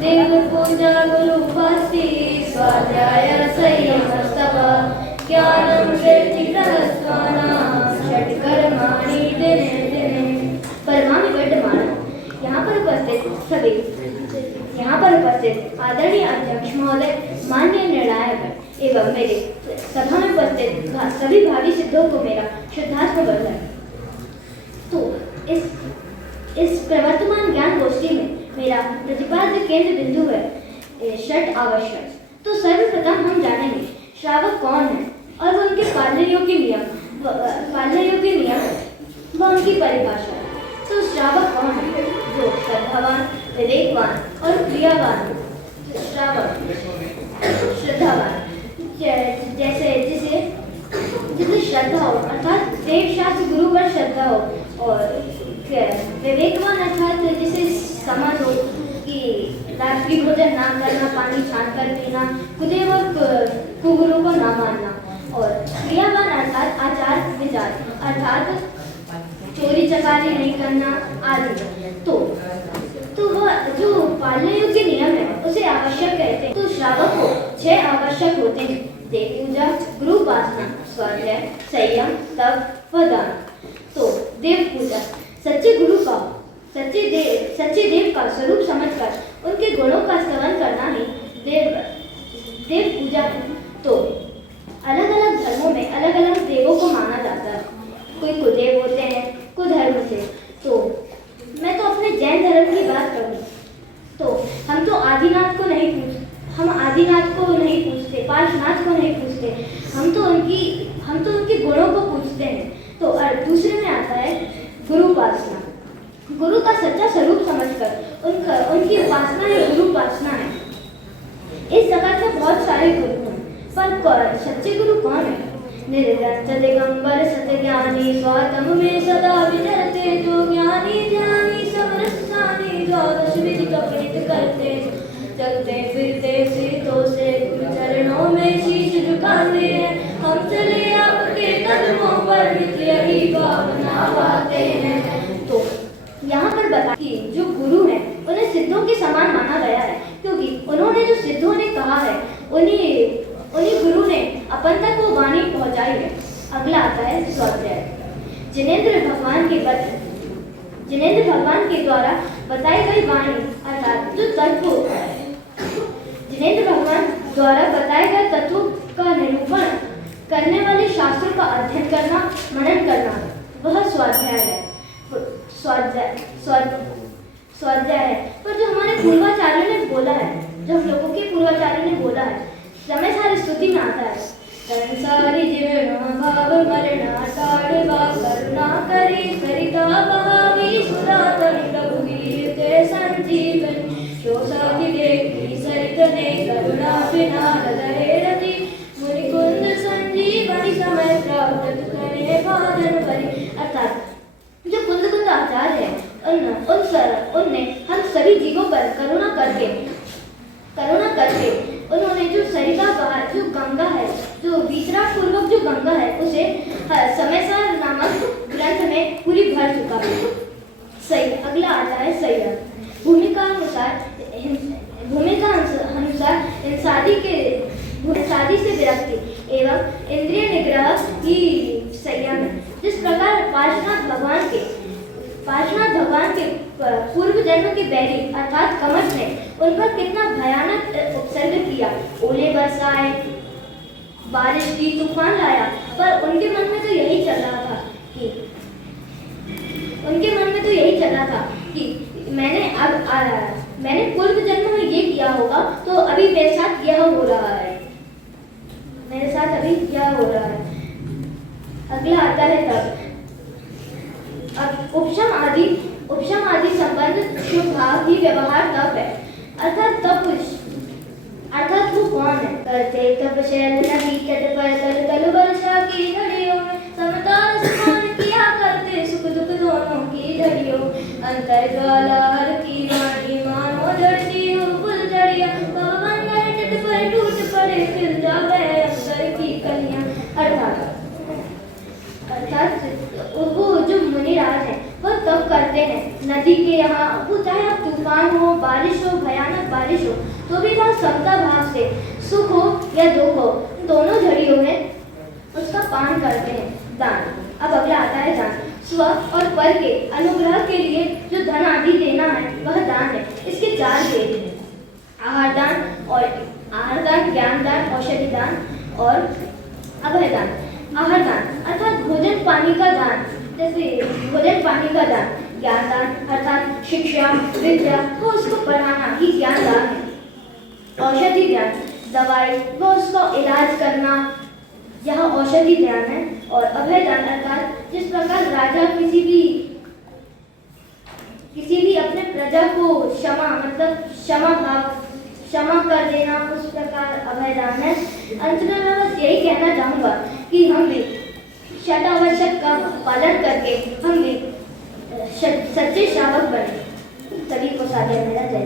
देव पूजा गुरु भक्ति स्वाध्याय संयमस्तव ज्ञानम वृद्धि गृहस्थानां षट्कर्माणि दिने दिने। परमाणु गढ़माला। यहाँ पर उपस्थित आदरणीय अध्यक्ष महोदय, माननीय निर्णायक एवं मेरे सभा में उपस्थित सभी भावी सिद्धों को मेरा शुद्धास्त्र बंधन। तो इस प्रवर्तमान ज्ञान गोष्ठी में मेरा प्रतिपाद्य केंद्र बिंदु है षट आवश्यक। तो सर्वप्रथम हम जानेंगे श्रावक कौन है और उनके पालने योग्य नियम व उनकी परिभाषा। तो श्रावक कौन है? जो श्रद्धावान, विवेकवान और क्रियावान। श्रद्धावान जिसे श्रद्धा हो अर्थात देव शास्त्र गुरु पर श्रद्धा हो, और विवेकवान अर्थात जिसे समझ हो कि रात्रि भोजन ना करना, पानी छान कर पीना, कुदेव कुगुरु को ना मानना। और क्रियावान अर्थात आचार विचार अर्थात चोरी चकारी नहीं करना आदि। तो वह जो पालने योग्य नियम है उसे आवश्यक कहते हैं। तो श्रावक को 6 आवश्यक होते हैं: देव पूजा, गुरु उपासना, स्वाध्याय, संयम, तप व दान। तो देव पूजा, सच्चे देव का स्वरूप समझकर उनके गुणों का स्तवन करना ही देव पूजा है। तो अलग अलग धर्मों में अलग अलग देवों को माना जाता है। कोई कुदेव होते हैं, कुधर्म से। तो मैं तो अपने जैन धर्म की बात करूँ तो हम तो आदिनाथ को नहीं पूछते, पार्श्वनाथ को नहीं पूछते, हम तो उनके गुणों को पूछते हैं। तो और दूसरे में आता है गुरु उपासना। गुरु का सच्चा स्वरूप समझकर उनकी उपासना ही गुरु उपासना है। इस जगत में बहुत सारे गुरु हैं, पर सच्चे गुरु कौन है? निर्व्यक्त दिगंबर सत्यज्ञानी स्वात्म में सदा विचरते, जो ज्ञानी ध्यानी समरसानी द्वादश विधि का प्रीत करते, चलते फिरते सीतों से गुरु चरणों में शीश झुकाते हैं। हम चले आपके कदमों पर नित्य ही भावना पाते हैं। तो यहाँ पर बता कि जो गुरु हैं उन्हें सिद्धों के समान माना गया है, क्योंकि उन्होंने जो सिद्धों ने कहा है उन्हीं गुरु ने अपन तक वो वाणी पहुंचाई है। अगला आता है स्वाध्याय। जिनेंद्र भगवान के द्वारा बताई गई वाणी अर्थात जो तत्व जिनेंद्र भगवान द्वारा बताए गए तत्वों का निरूपण करने वाले शास्त्रों का अध्ययन करना, मनन करना, वह स्वाध्याय है। स्वाध्याय है। पर जो हमारे पूर्वाचार्यों ने बोला है, जो हम लोगों के पूर्वाचार्यों ने बोला है, समय सारी स्तुति में आता है। संसारी जीवन भाव मरना ताड़वा करुणा करी सरिता बहावी सुरातन रघुवीर ते संजीवन शोषाति देखी सरित ने करुणा बिना हृदय रति मुनिकुंद संजीवनी समय प्राप्त करे बादन परि। अर्थात जो कुंद आचार्य है उनने हम सभी जीवों पर करुणा करके उन्होंने जो सरिता बहार जो गंगा है, जो वितरा पूर्वक जो गंगा है, उसे समयसार नामक ग्रंथ में पूरी भर चुका है। सही। अगला आता है संयम। भूमिका अनुसार शादी से विरक्ति एवं इंद्रिय निग्रह की संयम है। जिस प्रकार पार्श्वनाथ भगवान के पूर्व जन्म के बैरी अर्थात कमठ ने उन पर कितना भयानक उपसर्ग किया, ओले बरसाए, बारिश की, तूफान लाया, पर उनके मन में तो यही चल रहा था कि मैंने पूर्व जन्म में ये किया होगा तो अभी मेरे साथ यह हो रहा है, अगला आता है तप। अब उपशम आदि संबंध शुभ भाव ही व्यवहार तप है। अर्थात वो कौन है? करते तप शैल नदी तट पर तल वर्षा की घड़ियों में समताल समान किया करते सुख दुख दोनों की घड़ियों। अंतरगाला की वाणी मानो जड़ती हो फुलझड़ियां, पवन गए तट पर टूट पड़े फिर जा गए अंतर की कलियां। अर्थात वो जो मुनिराज है वह तप करते हैं, नदी के यहाँ, वो चाहे अब तूफान हो, बारिश हो, भयानक बारिश हो, तो भी वह समता भाव से, सुख हो या दुख हो, दोनों घड़ियों में उसका पान करते हैं। दान। अब अगला आता है दान। स्व और पर के अनुग्रह के लिए जो धन आदि देना है वह दान है। इसके 4 भेद हैं: आहार दान, और आहार दान, ज्ञान दान, औषधि दान और अभय दान। आहार दान अर्थात भोजन पानी का दान, जैसे भोजन पानी का दान। ज्ञान दान अर्थात शिक्षा विद्या, तो उसको पढ़ाना ही ज्ञान दान है। औषधि ज्ञान दवाई व उसका इलाज करना, यह औषधि ज्ञान है। और अभय दान अर्थात जिस प्रकार राजा किसी भी अपने प्रजा को क्षमा मतलब क्षमा कर देना, उस प्रकार अभय दान है। अंत में मैं बस यही कहना चाहूँगा कि हम भी शतावचक का पालन करके हम भी सच्चे श्रावक बने। सभी को सादर मेरा जय।